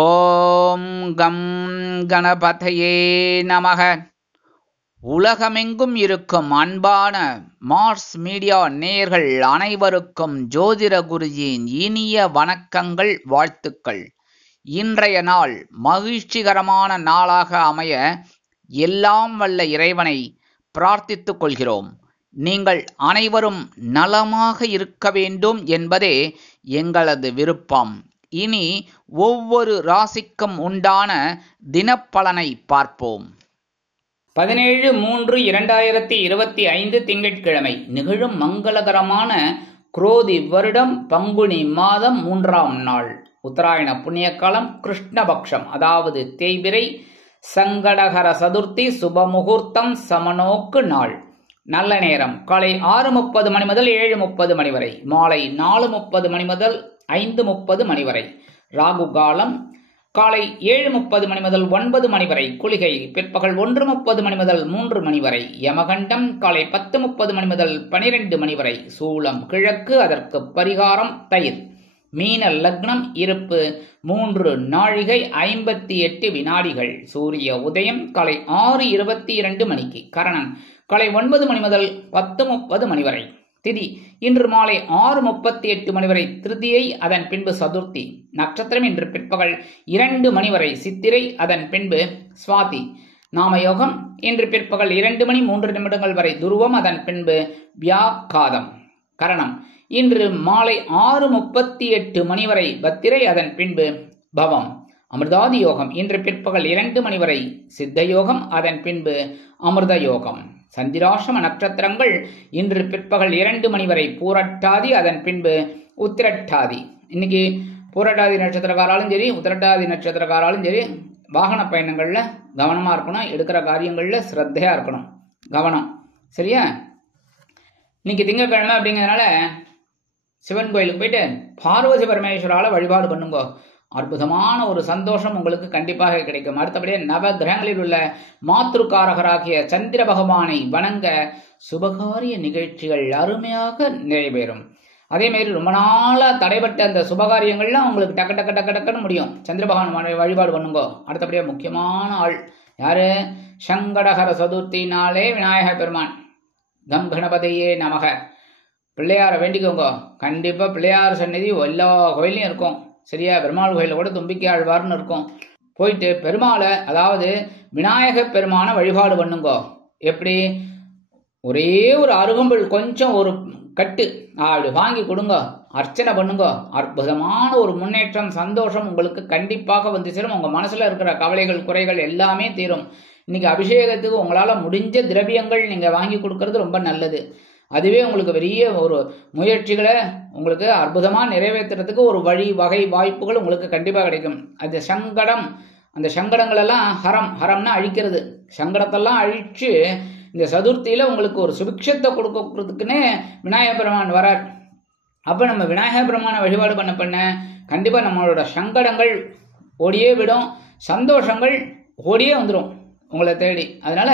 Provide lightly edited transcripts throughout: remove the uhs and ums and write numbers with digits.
ஓம் come கணபதையே நமக. உலகமெங்கும் இருக்கும் அன்பான மார்ஸ் மீடியா நேயர்கள் அனைவருக்கும் ஜோதிட குருஜியின் இனிய வணக்கங்கள், வாழ்த்துக்கள். இன்றைய நாள் மகிழ்ச்சிகரமான நாளாக அமைய எல்லாம் வல்ல இறைவனை பிரார்த்தித்துக் கொள்கிறோம். நீங்கள் அனைவரும் நலமாக இருக்க வேண்டும் என்பதே எங்களது விருப்பம். இனி ஒவ்வொரு ராசிக்கும் உண்டான தினப்பலனை பார்ப்போம். 17/3/2025 திங்கட்கிழமை நிகழும் மங்களகரமான குரோதி வருடம் பங்குனி மாதம் 3ஆம் நாள், உத்தராயண புண்ணியகாலம், கிருஷ்ணபக்ஷம், அதாவது தேய்பிறை, சங்கடகர சதுர்த்தி, சுபமுகூர்த்தம், சமநோக்கு நாள். நல்ல நேரம் காலை 6:30 மணி முதல் 7:30 மணி வரை, மாலை 4:30 மணி முதல் 5:30 மணி வரை. ராகு காலம் காலை 7:30 மணி முதல் 9 மணி வரை. குளிகை பிற்பகல் 1:30 மணி முதல் 3 மணி வரை. யமகண்டம் காலை 10:30 மணி முதல் 12 மணி வரை. சூலம் கிழக்கு, அதற்கு பரிகாரம் தயிர். மீன லக்னம், இருப்பு 3 நாழிகை 58 வினாடிகள். சூரிய உதயம் காலை 6:22 மணிக்கு. கரணன் காலை 9 மணி முதல் 10:30 மணி வரை. திதி இன்று மாலை 6:38 மணி வரை திருதியை, அதன் பின்பு சதுர்த்தி. நட்சத்திரம் இன்று பிற்பகல் 2 மணி வரை சித்திரை, அதன் பின்பு சுவாதி. நாமயோகம் இன்று பிற்பகல் 2 மணி 3 நிமிடங்கள் வரை துருவம், அதன் பின்பு வியாகாதம். கரணம் இன்று மாலை 6:38 மணி வரை பத்திரை, அதன் பின்பு பவம். அமிர்தாதி யோகம் இன்று பிற்பகல் 2 மணி வரை சித்த யோகம், அதன் பின்பு அமிர்த யோகம். சந்திராசிரம நட்சத்திரங்கள் இன்று பிற்பகல் 2 மணி வரை பூரட்டாதி, அதன் பின்பு உத்திரட்டாதி. இன்னைக்கு பூரட்டாதி நட்சத்திரக்காராலும் சரி, உத்திரட்டாதி நட்சத்திரக்காராலும் சரி, வாகன பயணங்கள்ல கவனமா இருக்கணும். எடுக்கிற காரியங்கள்ல சிரத்தையா இருக்கணும், கவனம். சரியா? இன்னைக்கு திங்கட்கிழமை அப்படிங்கிறதுனால சிவன் கோயிலுக்கு போயிட்டு பார்வதி பரமேஸ்வரால வழிபாடு பண்ணுங்க. அற்புதமான ஒரு சந்தோஷம் உங்களுக்கு கண்டிப்பாக கிடைக்கும். அடுத்தபடியே நவ கிரகங்களில் உள்ள மாத்ருகாரகராகிய சந்திர பகவானை வணங்க சுபகாரிய நிகழ்ச்சிகள் அருமையாக நிறைவேறும். அதே மாதிரி ரொம்ப நாளா தடைபட்ட அந்த சுபகாரியங்கள்லாம் உங்களுக்கு டக்கு டக்கு டக்கு டக்குன்னு முடியும். சந்திர பகவான் வழிபாடு பண்ணுங்க. அடுத்தபடியே முக்கியமான ஆள் யாரு? சங்கடகர சதுர்த்தி நாளே விநாயக பெருமான். கம் கணபதியே நமக. பிள்ளையார வேண்டிக்கோங்க. கண்டிப்பா பிள்ளையார் சந்நிதி எல்லா கோயிலையும் இருக்கும். சரியா? பெருமாள் கோயில கூட தும்பிக்கை ஆழ்வார்னு இருக்கும். போயிட்டு பெருமாளை, அதாவது விநாயக பெருமான வழிபாடு பண்ணுங்க. எப்படி? ஒரே ஒரு அருகம்புல் கொஞ்சம் ஒரு கட்டு அப்படி வாங்கி கொடுங்க, அர்ச்சனை பண்ணுங்க. அற்புதமான ஒரு முன்னேற்றம், சந்தோஷம் உங்களுக்கு கண்டிப்பாக வந்து சேரும். உங்க மனசுல இருக்கிற கவலைகள், குறைகள் எல்லாமே தீரும். இன்னைக்கு அபிஷேகத்துக்கு உங்களால முடிஞ்ச திரவியங்கள் நீங்க வாங்கி கொடுக்கறது ரொம்ப நல்லது. அதுவே உங்களுக்கு பெரிய ஒரு முயற்சிகளை உங்களுக்கு அற்புதமா நிறைவேற்றுறதுக்கு ஒரு வழி, வகை, வாய்ப்புகள் உங்களுக்கு கண்டிப்பா கிடைக்கும். அந்த சங்கடம், அந்த சங்கடங்கள் எல்லாம் ஹரம்னா அழிக்கிறது. சங்கடத்தெல்லாம் அழிச்சு இந்த சதுர்த்தியில உங்களுக்கு ஒரு சுபிக்ஷத்தை கொடுக்கறதுக்குன்னு விநாயக பெருமான் வரார். அப்ப நம்ம விநாயக பெருமான வழிபாடு பண்ண கண்டிப்பா நம்மளோட சங்கடங்கள் ஓடியே விடும், சந்தோஷங்கள் ஓடியே வந்துடும் உங்களை தேடி. அதனால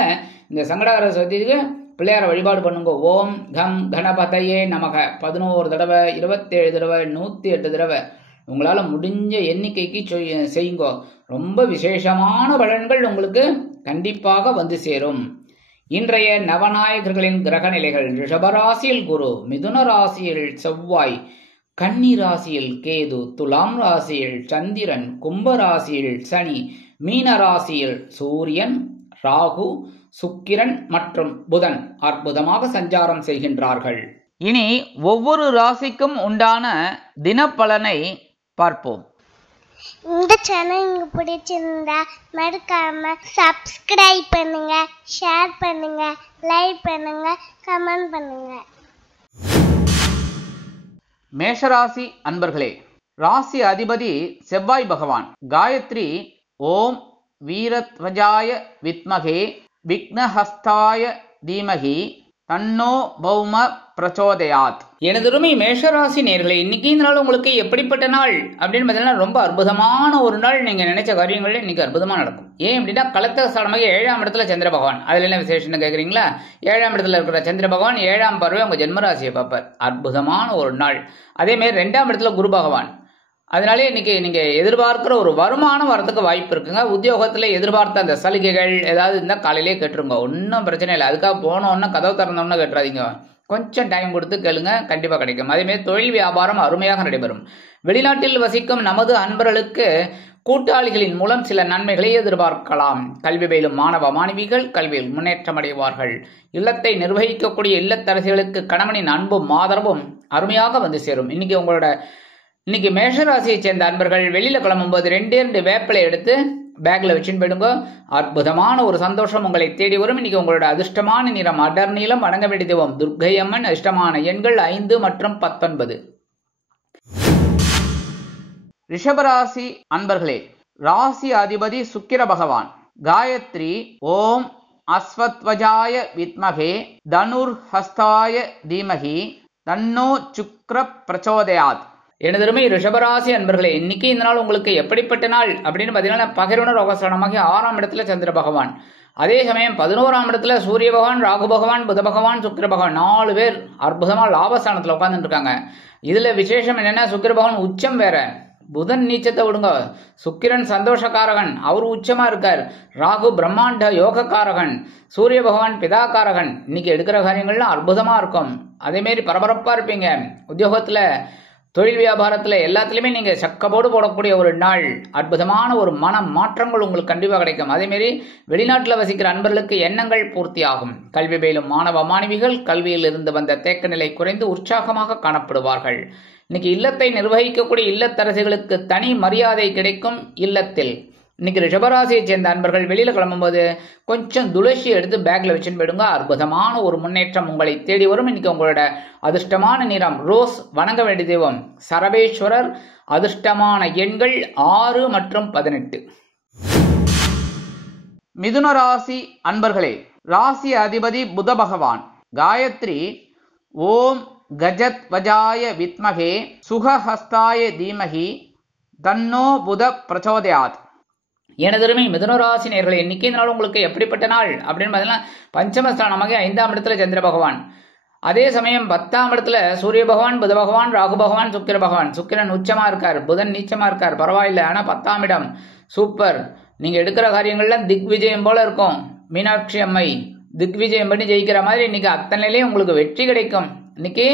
இந்த சங்கடகர சதுர்த்திக்கு பிள்ளையார வழிபாடு பண்ணுங்க. ஓம் கம் கணபதையே நமக 11 தடவை, 27 தடவை, 108 தடவை உங்களால முடிஞ்ச எண்ணிக்கைக்கு செய்யுங்க. ரொம்ப விசேஷமான பலன்கள் உங்களுக்கு கண்டிப்பாக வந்து சேரும். இன்றைய நவநாயகர்களின் கிரக நிலைகள்: ரிஷபராசியில் குரு, மிதுன ராசியில் செவ்வாய், கன்னி ராசியில் கேது, துலாம் ராசியில் சந்திரன், கும்ப ராசியில் சனி, மீன ராசியில் சூரியன், ராகு, சுக்கிரன் மற்றும் புதன் அற்புதமாக சஞ்சாரம் செய்கின்றார்கள். இனி ஒவ்வொரு ராசிக்கும் உண்டான தினப்பலனை பார்ப்போம். இந்த சேனல் உங்களுக்கு பிடிச்சிருந்தா மறக்காம சப்ஸ்கிரைப் பண்ணுங்க, ஷேர் பண்ணுங்க, லைக் பண்ணுங்க, கமெண்ட் பண்ணுங்க. மேஷராசி அன்பர்களே, ராசி அதிபதி செவ்வாய் பகவான். காயத்ரி ஓம் வீரத்வஜாய வித்மகே விக்னஹஸ்தாய தீமகி தன்னோ பௌம பிரச்சோதயாத். எனதுருமை மேஷராசி நேயர்களே, இன்னைக்கு இந்த நாள் உங்களுக்கு எப்படிப்பட்ட நாள் அப்படின்னு பார்த்தீங்கன்னா ரொம்ப அற்புதமான ஒரு நாள். நீங்க நினைச்ச காரியங்கள் இன்னைக்கு அற்புதமா நடக்கும். ஏன் அப்படின்னா கலத்திரஸ்தானமாக 7ஆம் இடத்துல சந்திர பகவான். அதுல என்ன விசேஷம்னு கேட்குறீங்களா? 7ஆம் இடத்துல இருக்கிற சந்திர பகவான் 7ஆம் பார்வை உங்க ஜென்மராசியை பார்ப்பார். அற்புதமான ஒரு நாள். அதே மாதிரி 2ஆம் இடத்துல குரு பகவான். அதனாலே இன்னைக்கு நீங்க எதிர்பார்க்கிற ஒரு வருமானம் வரதுக்கு வாய்ப்பு இருக்குங்க. உத்தியோகத்துல எதிர்பார்த்த அந்த சலுகைகள் ஏதாவது இருந்தால் காலையிலேயே கேட்டுருங்க, ஒன்றும் பிரச்சனை இல்லை. அதுக்காக போனோன்னா கதவு திறந்தோன்னா கேட்டுறாதீங்க, கொஞ்சம் டைம் கொடுத்து கேளுங்க, கண்டிப்பா கிடைக்கும். அதேமாதிரி தொழில் வியாபாரம் அருமையாக நடைபெறும். வெளிநாட்டில் வசிக்கும் நமது அன்பர்களுக்கு கூட்டாளிகளின் மூலம் சில நன்மைகளை எதிர்பார்க்கலாம். கல்வி பயிலும் மாணவ மாணவிகள் கல்வியில் முன்னேற்றம் அடைவார்கள். இல்லத்தை நிர்வகிக்கக்கூடிய இல்லத்தரசிகளுக்கு கணவனின் அன்பும் ஆதரவும் அருமையாக வந்து சேரும். இன்னைக்கு மேஷராசியை சேர்ந்த அன்பர்கள் வெளியில கிளம்பும்போது 2 வேப்பிலை எடுத்து பேக்ல வச்சுன்னு போயிடுங்க. அற்புதமான ஒரு சந்தோஷம் உங்களை தேடி வரும். இன்னைக்கு உங்களோட அதிர்ஷ்டமான நிறம் அடர் நீலம். வணங்க வேண்டிய தெய்வம் துர்க்கை அம்மன். அதிர்ஷ்டமான எண்கள் 5 மற்றும் 19. ரிஷபராசி அன்பர்களே, ராசி அதிபதி சுக்கிர பகவான். காயத்ரி ஓம் அஸ்வத்வஜாய வித்மகே தனுர் ஹஸ்தாய தீமகி தன்னோ சுக்ர பிரச்சோதயாத். எனதருமை ரிஷபராசி அன்பர்களே, இன்னைக்கு இந்த நாள் உங்களுக்கு எப்படிப்பட்ட நாள் அப்படின்னு பார்த்தீங்கன்னா, பகிர்வன ரோகஸ்தானமாகி 6ஆம் இடத்துல சந்திர பகவான், அதே சமயம் 11ஆம் இடத்துல சூரிய பகவான், ராகு பகவான், புத பகவான், சுக்கிர பகவான் 4 பேர் அற்புதமா லாபஸ்தானத்துல உட்கார்ந்துட்டு இருக்காங்க. இதுல விசேஷம் என்னன்னா, சுக்கிர பகவான் உச்சம் வேற, புதன் நீச்சத்தை விடுங்க, சுக்கிரன் சந்தோஷக்காரகன் அவர் உச்சமா இருக்கார், ராகு பிரம்மாண்ட யோகக்காரகன், சூரிய பகவான் பிதாக்காரகன். இன்னைக்கு எடுக்கிற காரியங்கள்லாம் அற்புதமா இருக்கும். அதே மாதிரி பரபரப்பா இருப்பீங்க. உத்தியோகத்துல தொழில் வியாபாரத்துல எல்லாத்துலயுமே நீங்க சக்கப்போடு போடக்கூடிய ஒரு நாள். அற்புதமான ஒரு மன மாற்றங்கள் உங்களுக்கு கண்டிப்பா கிடைக்கும். அதே மாதிரி வெளிநாட்டுல வசிக்கிற அன்பர்களுக்கு எண்ணங்கள் பூர்த்தி ஆகும். கல்வி பயிலும் மாணவ மாணவிகள் கல்வியில் இருந்து வந்த தேக்க நிலை குறைந்து உற்சாகமாக காணப்படுவார்கள். இன்னைக்கு இல்லத்தை நிர்வகிக்கக்கூடிய இல்லத்தரசிகளுக்கு தனி மரியாதை கிடைக்கும். இல்லத்தில் இன்னைக்கு ரிஷபராசியை சேர்ந்த அன்பர்கள் வெளியில கிளம்பும்போது கொஞ்சம் துளசி எடுத்து பேக்ல வச்சுன்னு போயிடுங்க. அற்புதமான ஒரு முன்னேற்றம் உங்களை தேடி வரும். இன்னைக்கு உங்களோட அதிர்ஷ்டமான நிறம் ரோஸ். வணங்க வேண்டிய தெய்வம் சரபேஸ்வரர். அதிர்ஷ்டமான எண்கள் 6 மற்றும் 18. மிதுன ராசி அன்பர்களே, ராசி அதிபதி புத பகவான். காயத்ரி ஓம் கஜத் வஜாய வித்மகே சுகஹஸ்தாய தீமகி தன்னோ புத பிரச்சோதயாத். எனதருமை மிதுனராசி நேயர்களே, இன்னைக்கு இந்த நாள் உங்களுக்கு எப்படிப்பட்ட நாள் அப்படின்னு பார்த்தீங்கன்னா, பஞ்சமஸ்தானமாக 5ஆம் இடத்துல சந்திர பகவான், அதே சமயம் 10ஆம் இடத்துல சூரிய பகவான், புத பகவான், ராகு பகவான், சுக்கிர பகவான். சுக்கிரன் உச்சமா இருக்கார், புதன் நீச்சமா இருக்கார், பரவாயில்லை. ஆனா 10ஆம் இடம் சூப்பர். நீங்க எடுக்கிற காரியங்கள்லாம் திக் விஜயம் போல இருக்கும். மீனாட்சி அம்மை திக்விஜயம் பண்ணி ஜெயிக்கிற மாதிரி இன்னைக்கு அத்தனையிலேயே உங்களுக்கு வெற்றி கிடைக்கும். இன்னைக்கு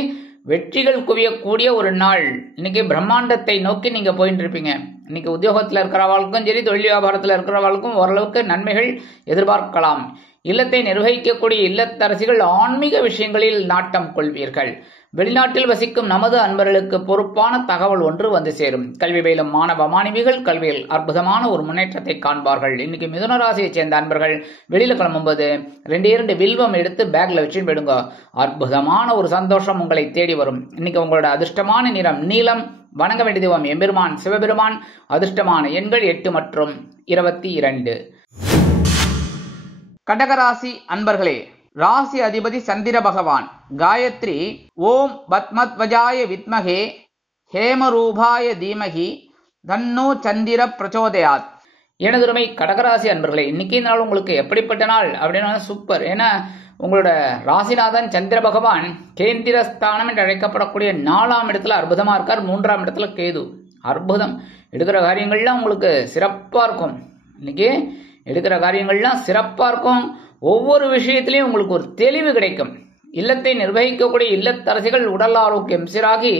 வெற்றிகள் குவியக்கூடிய ஒரு நாள். இன்னைக்கு பிரம்மாண்டத்தை நோக்கி நீங்க போயிட்டு இருப்பீங்க. இன்னைக்கு உத்தியோகத்தில் இருக்கிறவர்களுக்கும் சரி, தொழில் வியாபாரத்தில் இருக்கிறவர்களுக்கும் ஓரளவுக்கு நன்மைகள் எதிர்பார்க்கலாம். இல்லத்தை நிர்வகிக்கக்கூடிய இல்லத்தரசிகள் ஆன்மீக விஷயங்களில் நாட்டம் கொள்வீர்கள். வெளிநாட்டில் வசிக்கும் நமது அன்பர்களுக்கு பொறுப்பான தகவல் ஒன்று வந்து சேரும். கல்வி பயிலும் மாணவ மாணவிகள் கல்வியில் அற்புதமான ஒரு முன்னேற்றத்தை காண்பார்கள். இன்னைக்கு மிதுன ராசியை சேர்ந்த அன்பர்கள் வெளியில கிளம்பும்போது 2 வில்வம் எடுத்து பேக்ல வச்சுன்னு போயிடுங்க. அற்புதமான ஒரு சந்தோஷம் உங்களை தேடி வரும். இன்னைக்கு உங்களோட அதிர்ஷ்டமான நிறம் நீலம். வணங்க வேண்டிய தெய்வம் எம்பெருமான் சிவபெருமான். அதிர்ஷ்டமான எண்கள் 8 மற்றும் 22. கடகராசி அன்பர்களே, ராசி அதிபதி சந்திர பகவான். காயத்ரி ஓம் பத்மத்வஜாய வித்மகே ஹேமரூபாய தீமகி தன்னோ சந்திர பிரச்சோதயாத். எனதுரிமை கடகராசி அன்பர்களே, இன்னைக்கு நாள் உங்களுக்கு எப்படிப்பட்ட நாள் அப்படின்னா சூப்பர். ஏன்னா உங்களோட ராசிநாதன் சந்திர பகவான் கேந்திரஸ்தானம் என்று அழைக்கப்படக்கூடிய 4ஆம் இடத்துல அற்புதமா இருக்கார். 3ஆம் இடத்துல கேது. அற்புதம். எடுக்கிற காரியங்கள்லாம் உங்களுக்கு சிறப்பா இருக்கும். இன்னைக்கு எடுக்கிற காரியங்கள்லாம் சிறப்பா இருக்கும். ஒவ்வொரு விஷயத்திலையும் உங்களுக்கு ஒரு தெளிவு கிடைக்கும். இல்லத்தை நிர்வகிக்கக்கூடிய இல்லத்தரசிகள் உடல் ஆரோக்கியம் சீராகி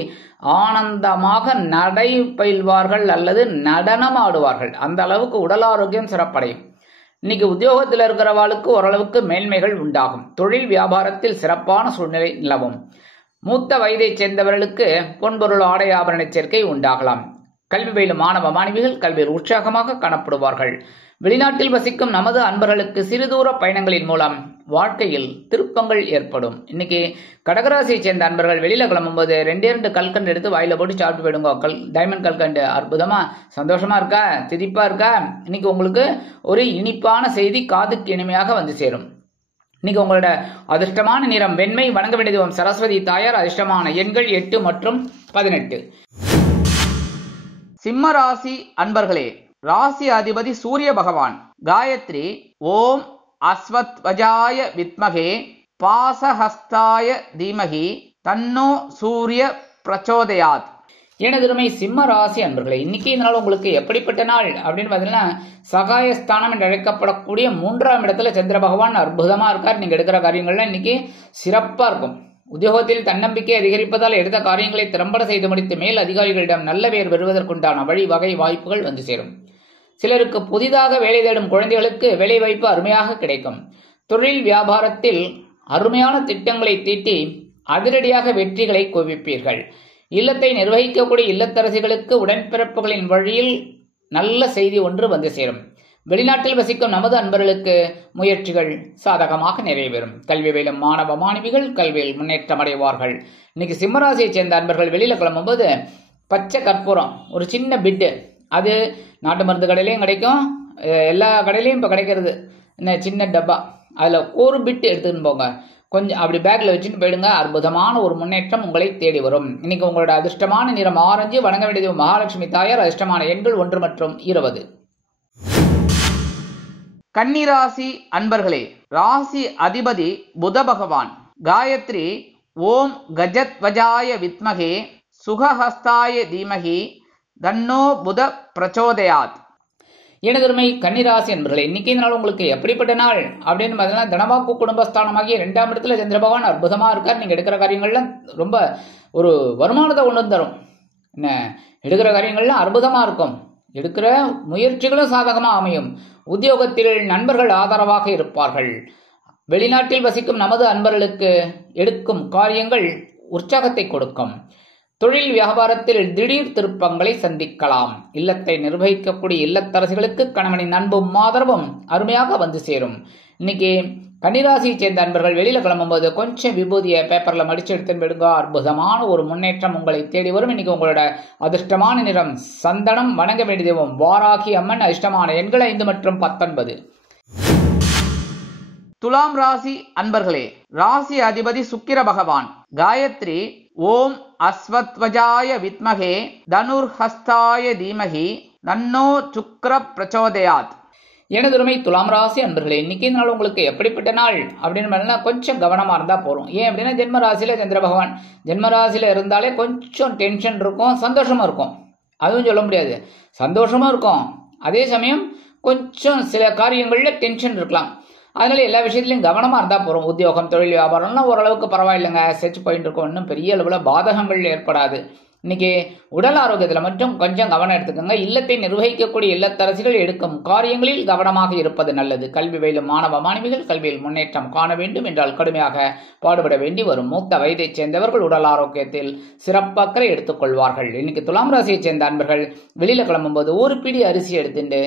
ஆனந்தமாக நடை பயில்வார்கள் அல்லது நடனம் ஆடுவார்கள். அந்த அளவுக்கு உடல் ஆரோக்கியம் சிறப்படையும். இன்னைக்கு உத்தியோகத்தில் இருக்கிறவாளுக்கு ஓரளவுக்கு மேன்மைகள் உண்டாகும். தொழில் வியாபாரத்தில் சிறப்பான சூழ்நிலை நிலவும். மூத்த வயதை சேர்ந்தவர்களுக்கு பொன்பொருள் ஆடை ஆபரண சேர்க்கை உண்டாகலாம். கல்வி பயிலும் மாணவ மாணவிகள் கல்வியில் உற்சாகமாக காணப்படுவார்கள். வெளிநாட்டில் வசிக்கும் நமது அன்பர்களுக்கு சிறுதூர பயணங்களின் மூலம் வாழ்க்கையில் திருப்பங்கள் ஏற்படும். இன்னைக்கு கடகராசியை சேர்ந்த அன்பர்கள் வெளியில கிளம்பும்போது 2 கல்கண்டு எடுத்து வாயில போட்டு சாப்பிட்டு போயிடுங்க. டைமண்ட் கல்கண்டு அற்புதமா சந்தோஷமா இருக்கா, திதிப்பா இருக்கா. இன்னைக்கு உங்களுக்கு ஒரு இனிப்பான செய்தி காதுக்கு இனிமையாக வந்து சேரும். இன்னைக்கு உங்களோட அதிர்ஷ்டமான நிறம் வெண்மை. வணங்க வேண்டிய தெய்வம் சரஸ்வதி தாயார். அதிர்ஷ்டமான எண்கள் 8 மற்றும் 18. சிம்ம ராசி அன்பர்களே, ராசி அதிபதி சூரிய பகவான். காயத்ரி ஓம் அஸ்வத்வஜாய வித்மகே பாசஹஸ்தாய தீமகி தன்னோ சூரிய பிரச்சோதயாத். எனதுமை சிம்ம ராசி அன்பர்களே, இன்னைக்கு இந்த நாள் உங்களுக்கு எப்படிப்பட்ட நாள் அப்படின்னு பார்த்தீங்கன்னா, சகாயஸ்தானம் என்று அழைக்கப்படக்கூடிய 3ஆம் இடத்துல சந்திர பகவான் அற்புதமா இருக்கார். நீங்க எடுக்கிற காரியங்கள்லாம் இன்னைக்கு சிறப்பா இருக்கும். உத்தியோகத்தில் தன்னம்பிக்கை அதிகரிப்பதால் எடுத்த காரியங்களை திறம்பட செய்து முடித்து மேல் அதிகாரிகளிடம் நல்ல பெயர் பெறுவதற்குண்டான வழி வகை வாய்ப்புகள் வந்து சேரும். சிலருக்கு புதிதாக வேலை தேடும் குழந்தைகளுக்கு வேலை வாய்ப்பு அருமையாக கிடைக்கும். தொழில் வியாபாரத்தில் அருமையான திட்டங்களை தீட்டி அதிரடியாக வெற்றிகளை குவிப்பீர்கள். இல்லத்தை நிர்வகிக்கக்கூடிய இல்லத்தரசிகளுக்கு உடன்பிறப்புகளின் வழியில் நல்ல செய்தி ஒன்று வந்து சேரும். வெளிநாட்டில் வசிக்கும் நமது அன்பர்களுக்கு முயற்சிகள் சாதகமாக நிறைவேறும். கல்வி பயிலும் மாணவ மாணவிகள் கல்வியில் முன்னேற்றம் அடைவார்கள். இன்னைக்கு சிம்மராசியைச் சேர்ந்த அன்பர்கள் வெளியில கிளம்பும்போது பச்சை கற்பூரம் ஒரு சின்ன பிட்டு, அது நாட்டு மருந்து கடையிலையும் கிடைக்கும், எல்லா கடையிலையும் இப்போ கிடைக்கிறது. இந்த சின்ன டப்பா, அதில் ஒரு பிட்டு எடுத்துன்னு போங்க. கொஞ்சம் அப்படி பேக்கில் வச்சுட்டு போயிடுங்க. அற்புதமான ஒரு முன்னேற்றம் உங்களை தேடி வரும். இன்னைக்கு உங்களோட அதிர்ஷ்டமான நிறம் ஆரஞ்சு. வணங்க வேண்டியது மகாலட்சுமி தாயார். அதிர்ஷ்டமான எண்கள் 1 மற்றும் 20. கன்னிராசி அன்பர்களே, ராசி அதிபதி புத பகவான். காயத்ரி ஓம் கஜத்வஜாய வித்மகே சுகஹஸ்தாய தீமகி தன்னோ புத பிரச்சோதயாத். எனதருமை கன்னிராசி அன்பர்களே, இன்னைக்கு இந்த நாள் உங்களுக்கு எப்படிப்பட்ட நாள் அப்படின்னு பார்த்தீங்கன்னா, தனவாக்கு குடும்பஸ்தானமாகிய 2ஆம் இடத்துல சந்திர பகவான் அற்புதமா இருக்கார். நீங்க எடுக்கிற காரியங்கள்லாம் ரொம்ப ஒரு வருமானத்தை ஒன்று தரும். என்ன எடுக்கிற காரியங்கள்லாம் அற்புதமா இருக்கும். எடுக்கிற முயற்சிகளும் சாதகமா அமையும். உத்தியோகத்தில் நண்பர்கள் ஆதரவாக இருப்பார்கள். வெளிநாட்டில் வசிக்கும் நமது அன்பர்களுக்கு எடுக்கும் காரியங்கள் உற்சாகத்தை கொடுக்கும். தொழில் வியாபாரத்தில் திடீர் திருப்பங்களை சந்திக்கலாம். இல்லத்தை நிர்வகிக்கக்கூடிய இல்லத்தரசிகளுக்கு கணவனின் அன்பும் ஆதரவும் அருமையாக வந்து சேரும். இன்னைக்கு கன்னிராசியை சேர்ந்த அன்பர்கள் வெளியில கிளம்பும்போது கொஞ்சம் விபூதியை பேப்பர்ல மடிச்சு எடுத்து விடுங்க. அற்புதமான ஒரு முன்னேற்றம் உங்களை தேடி வரும். இன்னைக்கு உங்களோட அதிர்ஷ்டமான நிறம் சந்தனம். வணங்க வேண்டிய தெய்வம் வாராகி அம்மன். அதிர்ஷ்டமான எண்கள் 5 மற்றும் 19. துலாம் ராசி அன்பர்களே, ராசி அதிபதி சுக்கிர பகவான். காயத்ரி ஓம் அஸ்வத்வஜாய வித்மகே தனுர்ஹஸ்தாய தீமகி தன்னோ சுக்ர பிரச்சோதயாத். எனதுரிமை துலாம் ராசி அன்பர்களே, இன்னைக்கு நாள் உங்களுக்கு எப்படிப்பட்ட நாள் அப்படின்னு கொஞ்சம் கவனமா இருந்தா போறோம். ஏன் அப்படின்னா, ஜென்ம ராசியில சந்திர பகவான். ஜென்ம ராசியில இருந்தாலே கொஞ்சம் டென்ஷன் இருக்கும், சந்தோஷமா இருக்கும். அதுவும் சொல்ல முடியாது, சந்தோஷமா இருக்கும். அதே சமயம் கொஞ்சம் சில காரியங்கள்ல டென்ஷன் இருக்கலாம். அதனால எல்லா விஷயத்திலையும் கவனமா இருந்தா போறோம். உத்தியோகம் தொழில் வியாபாரம்லாம் ஓரளவுக்கு பரவாயில்லைங்க, செட் போயிட்டு இருக்கும். இன்னும் பெரிய அளவுல பாதகங்கள் ஏற்படாது. இன்னைக்கு உடல் ஆரோக்கியத்துல மட்டும் கொஞ்சம் கவனம் எடுத்துக்கோங்க. இல்லத்தை நிர்வகிக்கக்கூடிய இல்லத்தரசிகள் எடுக்கும் காரியங்களில் கவனமாக இருப்பது நல்லது. கல்வி பயிலும் மாணவ மாணவிகள் கல்வியில் முன்னேற்றம் காண வேண்டும் என்றால் கடுமையாக பாடுபட வேண்டி வரும். மூத்த வயதைச் சேர்ந்தவர்கள் உடல் ஆரோக்கியத்தில் சிறப்பக்கறை எடுத்துக்கொள்வார்கள். இன்னைக்கு துலாம் ராசியை சேர்ந்த அன்பர்கள் வெளியில கிளம்பும்போது ஒரு பிடி அரிசி எடுத்துட்டு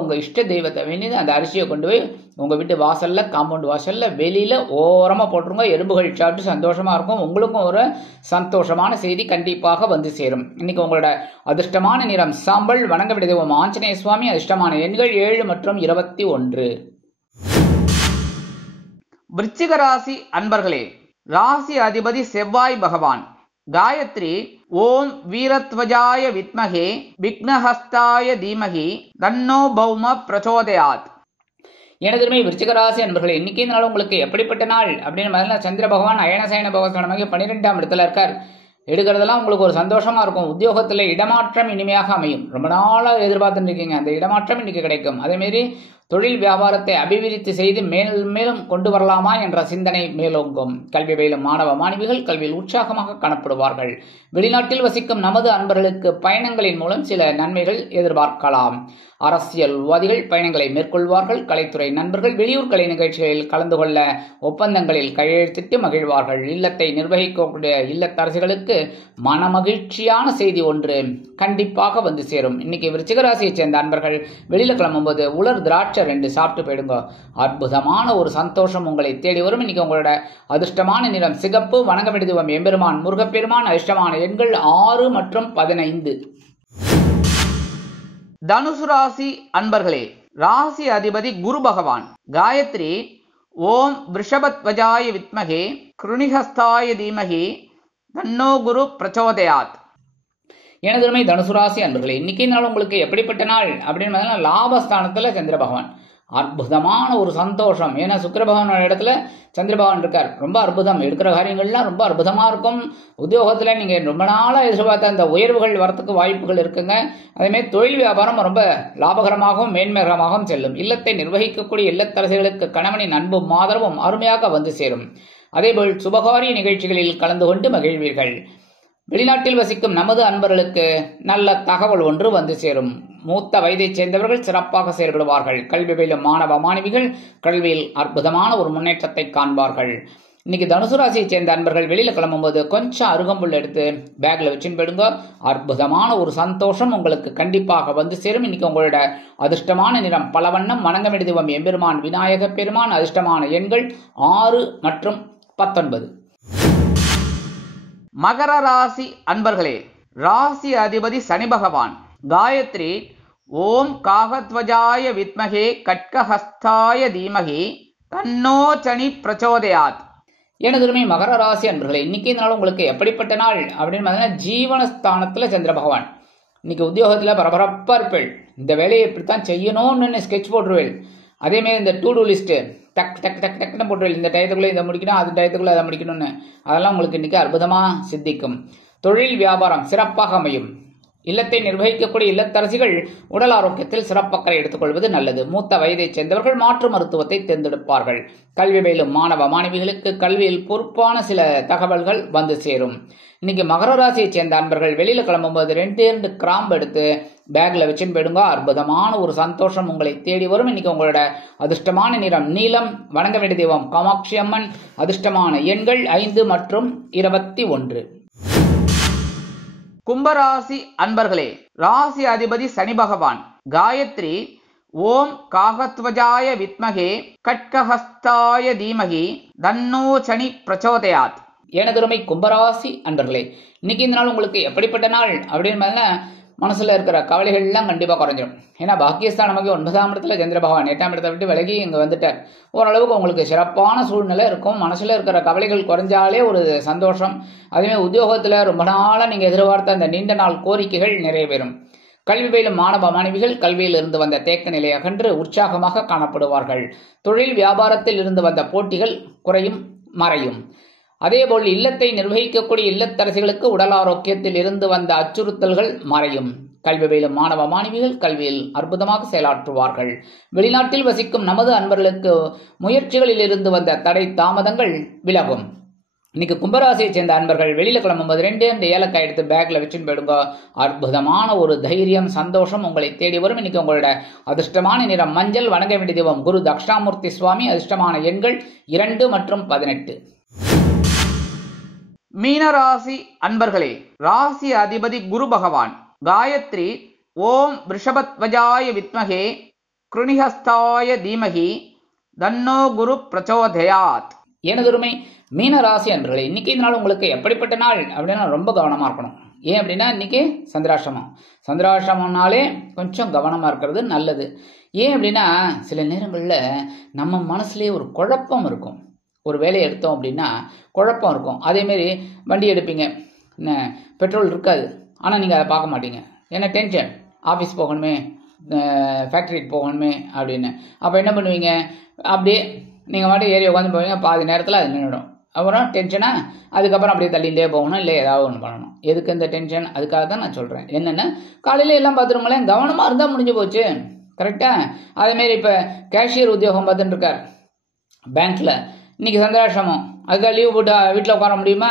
உங்க இஷ்ட தெய்வத்தை வேண்டி அந்த அரிசியை கொண்டு போய் உங்க வீட்டு வாசல்ல, காம்பவுண்ட் வாசல்ல வெளியில ஓரமா போட்டுருங்க. எறும்புகள் சாப்பிட்டு சந்தோஷமா இருக்கும். உங்களுக்கும் ஒரு சந்தோஷமான செய்தி கண்டிப்பாக வந்து சேரும். இன்னைக்கு உங்களோட அதிர்ஷ்டமான நிறம் சாம்பல். வணங்க வேண்டிய தெய்வம் ஆஞ்சநேய சுவாமி. அதிர்ஷ்டமான எண்கள் 7 மற்றும் 21. விருச்சிக ராசி அன்பர்களே, ராசி அதிபதி செவ்வாய் பகவான். காயத்ரி ஓம் வீரத்வஜாய வித்மகே விக்னஹஸ்தாய தீமகி தன்னோ பௌம பிரச்சோதயாத். எனதுமே விருச்சிக ராசி அன்பர்களே, இன்னைக்கு இந்த நாள் உங்களுக்கு எப்படிப்பட்ட நாள் அப்படின்னு சந்திர பகவான் அயனசயன பகவான் 12ஆம் இடத்துல இருக்கார். எடுக்கிறதெல்லாம் உங்களுக்கு ஒரு சந்தோஷமா இருக்கும். உத்தியோகத்துல இடமாற்றம் இனிமையாக அமையும். ரொம்ப நாளா எதிர்பார்த்துட்டு இருக்கீங்க, அந்த இடமாற்றம் இன்னைக்கு கிடைக்கும். அதே மாதிரி தொழில் வியாபாரத்தை அபிவிருத்தி செய்து மேலும் கொண்டு வரலாமா என்ற சிந்தனை மேலோங்கும். கல்வி பயிலும் மாணவ மாணவிகள் கல்வியில் உற்சாகமாக காணப்படுவார்கள். வெளிநாட்டில் வசிக்கும் நமது அன்பர்களுக்கு பயணங்களின் மூலம் சில நன்மைகள் எதிர்பார்க்கலாம். அரசியல்வாதிகள் பயணங்களை மேற்கொள்வார்கள். கலைத்துறை நண்பர்கள் வெளியூர் கலை நிகழ்ச்சிகளில் கலந்து கொள்ள ஒப்பந்தங்களில் கையெழுத்திட்டு மகிழ்வார்கள். இல்லத்தை நிர்வகிக்கக்கூடிய இல்லத்தரசிகளுக்கு மனமகிழ்ச்சியான செய்தி ஒன்று கண்டிப்பாக வந்து சேரும். இன்னைக்கு விருச்சிக ராசியை சேர்ந்த அன்பர்கள் வெளியில கிளம்பும்போது உலர் திராட்சை 2 சாப்பிட்டு போயிடுங்க. அற்புதமான ஒரு சந்தோஷம் உங்களை தேடி வரும். இன்னைக்கு உங்களோட அதிர்ஷ்டமான நிறம் சிகப்பு. வணங்க வேண்டிய தெய்வம் எம்பெருமான் முருகப்பெருமான். அதிர்ஷ்டமான எண்கள் 6 மற்றும் 15. தனுசு ராசி அன்பர்களே, ராசி அதிபதி குரு பகவான். காயத்ரி ஓம் விருஷபத்வஜாய வித்மகே கிருணிஹஸ்தாய தீமகி தன்னோ குரு பிரச்சோதயாத். எனதுமே தனுசு ராசி அன்பர்களே, இன்னைக்கு நாள் உங்களுக்கு எப்படிப்பட்ட நாள் அப்படின்னு லாபஸ்தானத்துல சந்திர பகவான் அற்புதமான ஒரு சந்தோஷம். ஏன்னா சுக்கிர பகவானோட இடத்துல சந்திர பகவான் இருக்கார். ரொம்ப அற்புதம். எடுக்கிற காரியங்கள்லாம் ரொம்ப அற்புதமா இருக்கும். உத்தியோகத்துல நீங்க ரொம்ப நாளா எதிர்பார்த்த அந்த உயர்வுகள் வரத்துக்கு வாய்ப்புகள் இருக்குங்க. அதேமாதிரி தொழில் வியாபாரம் ரொம்ப லாபகரமாகவும் மேன்மைகரமாகவும் செல்லும். இல்லத்தை நிர்வகிக்கக்கூடிய இல்லத்தரசிகளுக்கு கணவனின் அன்பும் ஆதரவும் அருமையாக வந்து சேரும். அதேபோல் சுபகாரிய நிகழ்ச்சிகளில் கலந்து கொண்டு மகிழ்வீர்கள். வெளிநாட்டில் வசிக்கும் நமது அன்பர்களுக்கு நல்ல தகவல் ஒன்று வந்து சேரும். மூத்த வயதைச் சேர்ந்தவர்கள் சிறப்பாக செயல்படுவார்கள். கல்வி பயிலும் மாணவ மாணவிகள் கல்வியில் அற்புதமான ஒரு முன்னேற்றத்தை காண்பார்கள். இன்னைக்கு தனுசு ராசியை சேர்ந்த அன்பர்கள் வெளியில கிளம்பும்போது கொஞ்சம் அருகம்புல் எடுத்து பேக்ல வச்சுன்னு போயிடுங்க. அற்புதமான ஒரு சந்தோஷம் உங்களுக்கு கண்டிப்பாக வந்து சேரும். இன்னைக்கு உங்களோட அதிர்ஷ்டமான நிறம் பலவண்ணம். வணங்க வேண்டிய தெய்வம் எம்பெருமான் விநாயக பெருமான். அதிர்ஷ்டமான எண்கள் 6 மற்றும் 19. மகர ராசி அன்பர்களே, ராசி அதிபதி சனி பகவான். காயத்ரி ஓம் காகத்வஜாய வித்மகே கட்கஹஸ்தாய தீமகி தன்னோ சனி பிரச்சோதயாத். எனதுமே மகர ராசி அன்பர்களே, இன்னைக்கு இந்த நாள் உங்களுக்கு எப்படிப்பட்ட நாள் அப்படின்னு பார்த்தீங்கன்னா, ஜீவனஸ்தானத்துல சந்திர பகவான். இன்னைக்கு உத்தியோகத்துல பரபரப்பா இருப்பேள். இந்த வேலையை இப்படித்தான் செய்யணும்னு ஸ்கெட்ச் போட்டுருவேள். அதேமாதிரி இந்த டூ டூ லிஸ்ட் டக் டக் டக் டக்குன்னு போட்டுருவேள். இந்த டயத்துக்குள்ளே இதை முடிக்கணும், அது டயத்துக்குள்ளே அதை முடிக்கணும்னு. அதெல்லாம் உங்களுக்கு இன்னைக்கு அற்புதமா சித்திக்கும். தொழில் வியாபாரம் சிறப்பாக அமையும். இல்லத்தை நிர்வகிக்கக்கூடிய இல்லத்தரசிகள் உடல் ஆரோக்கியத்தில் சிறப்பக்கறை எடுத்துக்கொள்வது நல்லது. மூத்த வயதைச் சேர்ந்தவர்கள் மாற்று மருத்துவத்தை தேர்ந்தெடுப்பார்கள். கல்வி பயிலும் மாணவ மாணவிகளுக்கு கல்வியில் பொறுப்பான சில தகவல்கள் வந்து சேரும். இன்னைக்கு மகர ராசியை சேர்ந்த அன்பர்கள் வெளியில கிளம்பும்போது 2 கிராம்பு எடுத்து பேக்ல வச்சுன்னு போயிடுங்க. அற்புதமான ஒரு சந்தோஷம் உங்களை தேடி வரும். இன்னைக்கு உங்களோட அதிர்ஷ்டமான நிறம் நீலம். வணங்க வேண்டிய தெய்வம் காமாட்சி அம்மன். அதிர்ஷ்டமான எண்கள் 5 மற்றும் 21. கும்பராசி அன்பர்களே, ராசி அதிபதி சனி பகவான். காயத்ரி ஓம் காகத்வஜாய வித்மகே கட்கஹஸ்தாய தீமகி தன்னோ சனி பிரச்சோதயாத். எனதுமை கும்பராசி அன்பர்களே, இன்னைக்கு இந்த நாள் உங்களுக்கு எப்படிப்பட்ட நாள் அப்படின்னு மனசுல இருக்கிற கவலைகள் எல்லாம் கண்டிப்பா குறைஞ்சிடும். ஏன்னா பாக்கியஸ்தான் நமக்கு 9ஆம் இடத்துல சந்திர பகவான் 8ஆம் இடத்தை விட்டு விலகி இங்க வந்துட்டார். ஓரளவுக்கு உங்களுக்கு சிறப்பான சூழ்நிலை இருக்கும். மனசுல இருக்கிற கவலைகள் குறைஞ்சாலே ஒரு சந்தோஷம். அதுவே உத்தியோகத்துல ரொம்ப நாளா நீங்க எதிர்பார்த்த அந்த நீண்ட நாள் கோரிக்கைகள் நிறைவேறும். கல்வி பயிலும் மாணவ மாணவிகள் கல்வியில் இருந்து வந்த தேக்க நிலை அகன்று உற்சாகமாக காணப்படுவார்கள். தொழில் வியாபாரத்தில் இருந்து வந்த போட்டிகள் குறையும் மறையும். அதேபோல் இல்லத்தை நிர்வகிக்கக்கூடிய இல்லத்தரசிகளுக்கு உடல் ஆரோக்கியத்தில் இருந்து வந்த அச்சுறுத்தல்கள் மறையும். கல்வி பயிலும் மாணவ மாணவிகள் கல்வியில் அற்புதமாக செயலாற்றுவார்கள். வெளிநாட்டில் வசிக்கும் நமது அன்பர்களுக்கு முயற்சிகளில் இருந்து வந்த தடை தாமதங்கள் விலகும். இன்னைக்கு கும்பராசியை சேர்ந்த அன்பர்கள் வெளியில கிளம்பும்போது 2 ஏலக்காய் எடுத்து பேக்ல வச்சுன்னு போயிடுங்க. அற்புதமான ஒரு தைரியம் சந்தோஷம் உங்களை தேடி வரும். இன்னைக்கு உங்களோட அதிர்ஷ்டமான நிறம் மஞ்சள். வணங்க வேண்டிய தெய்வம் குரு தட்சிணாமூர்த்தி சுவாமி. அதிர்ஷ்டமான எண்கள் 2 மற்றும் 18. மீனராசி அன்பர்களே, ராசி அதிபதி குரு பகவான். காயத்ரி ஓம் ரிஷபத்வஜாய வித்மகே கிருணிஹஸ்தாய தீமகி தன்னோ குரு பிரச்சோதயாத். எனதுரிமை மீன ராசி அன்பர்களே, இன்னைக்கு இந்த நாள் உங்களுக்கு எப்படிப்பட்ட நாள் அப்படின்னா ரொம்ப கவனமா இருக்கணும். ஏன் அப்படின்னா இன்னைக்கு சந்திராஷ்டமம்னாலே கொஞ்சம் கவனமா இருக்கிறது நல்லது. ஏன் அப்படின்னா சில நேரங்களில் நம்ம மனசுலேயே ஒரு குழப்பம் இருக்கும். ஒரு வேலையை எடுத்தோம் அப்படின்னா குழப்பம் இருக்கும். அதேமாரி வண்டி எடுப்பீங்க, பெட்ரோல் இருக்காது, ஆனால் நீங்கள் அதை பார்க்க மாட்டீங்க. ஏன்னா டென்ஷன், ஆஃபீஸ் போகணுமே, ஃபேக்ட்ரிக்கு போகணுமே அப்படின்னு. அப்போ என்ன பண்ணுவீங்க, அப்படியே நீங்கள் மட்டும் ஏறி உட்காந்து போவீங்க. பாதி நேரத்தில் அது நின்றுடும். அப்புறம் டென்ஷனாக அதுக்கப்புறம் அப்படியே தள்ளிகிட்டே போகணும், இல்லை ஏதாவது ஒன்று பண்ணணும். எதுக்கு இந்த டென்ஷன்? அதுக்காக தான் நான் சொல்கிறேன். என்னென்னா காலையில் எல்லாம் பார்த்துருங்களேன், கவனமாக இருந்தால் முடிஞ்சு போச்சு. கரெக்டாக அதேமாரி இப்போ கேஷியர் உத்தியோகம் பார்த்துட்டு இருக்கார் பேங்க்கில். இன்னைக்கு சந்திராஷ்டமம், அதுக்காக லீவ் போட்டு வீட்டில் உட்கார முடியுமா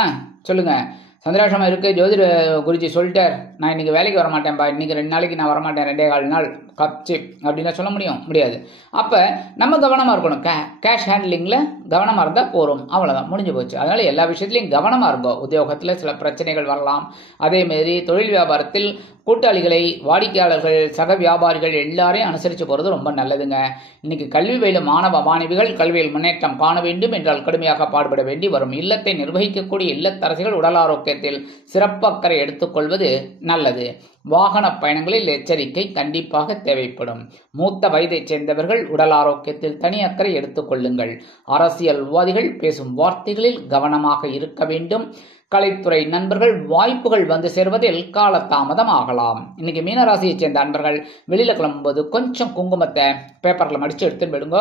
சொல்லுங்கள்? சந்திராஷ்டமம் இருக்குது, ஜோதிட குருஜி சொல்லிட்டார், நான் இன்றைக்கி வேலைக்கு வர மாட்டேன்ப்பா, இன்றைக்கி 2 நாளைக்கு நான் வரமாட்டேன், 2.25 நாள் கப்சி அப்படின்னா சொல்ல முடியாது. அப்போ நம்ம கவனமாக இருக்கணும். கேஷ் ஹேண்ட்லிங்கில் கவனமாக இருந்தால் போகிறோம், அவ்வளோதான், முடிஞ்சு போச்சு. அதனால் எல்லா விஷயத்துலையும் கவனமாக இருக்கும். உத்தியோகத்தில் சில பிரச்சனைகள் வரலாம். அதேமாரி தொழில் வியாபாரத்தில் கூட்டாளிகளை, வாடிக்கையாளர்கள், சக வியாபாரிகள் எல்லாரையும் அனுசரித்து போகிறது ரொம்ப நல்லதுங்க. இன்னைக்கு கல்வி பயிலும் மாணவ மாணவிகள் கல்வியில் முன்னேற்றம் காண வேண்டும் என்றால் கடுமையாக பாடுபட வேண்டி வரும். இல்லத்தை நிர்வகிக்கக்கூடிய இல்லத்தரசிகள் உடல் ஆரோக்கியத்தில் சிறப்பு அக்கறை எடுத்துக்கொள்வது நல்லது. வாகன பயணங்களில் எச்சரிக்கை கண்டிப்பாக தேவைப்படும். மூத்த வயதைச் சேர்ந்தவர்கள் உடல் ஆரோக்கியத்தில் தனி அக்கறை எடுத்துக் கொள்ளுங்கள். அரசியல்வாதிகள் பேசும் வார்த்தைகளில் கவனமாக இருக்க வேண்டும். கலைத்துறை நண்பர்கள் வாய்ப்புகள் வந்து சேர்வதில் காலதாமதம் ஆகலாம். இன்னைக்கு மீனராசியை சேர்ந்த நண்பர்கள் வெளியில கிளம்பும்போது கொஞ்சம் குங்குமத்தை பேப்பர்ல மடிச்சு எடுத்து விடுங்க.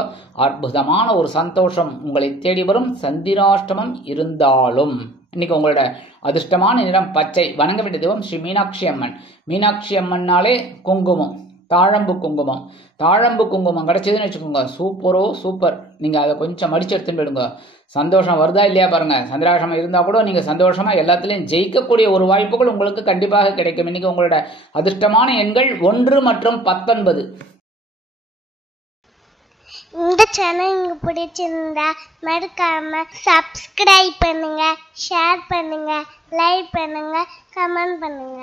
அற்புதமான ஒரு சந்தோஷம் உங்களை தேடி வரும். சந்திராஷ்டமம் இருந்தாலும் இன்னைக்கு உங்களோட அதிர்ஷ்டமான நிறம் பச்சை. வணங்க வேண்டிய தெய்வம் ஸ்ரீ மீனாட்சி அம்மன். மீனாட்சி அம்மன்னாலே குங்குமம், தாழம்பு குங்குமம். தாழம்பு குங்குமம் கிடைச்சதுன்னு வச்சுக்கோங்க, சூப்பரோ சூப்பர். நீங்க அதை கொஞ்சம் மடிச்சு எடுத்துன்னு போயிடுங்க. சந்தோஷம் வருதா இல்லையா பாருங்க. சந்திராஷ்டமம் இருந்தா கூட நீங்க சந்தோஷமா எல்லாத்துலயும் ஜெயிக்கக்கூடிய ஒரு வாய்ப்புகள் உங்களுக்கு கண்டிப்பாக கிடைக்கும். இன்னைக்கு உங்களோட அதிர்ஷ்டமான எண்கள் 1 மற்றும் 19. இந்த சேனல் உங்களுக்கு பிடிச்சிருந்தா மறக்காம சப்ஸ்கிரைப் பண்ணுங்க, ஷேர் பண்ணுங்க, லைக் பண்ணுங்க, கமெண்ட் பண்ணுங்க.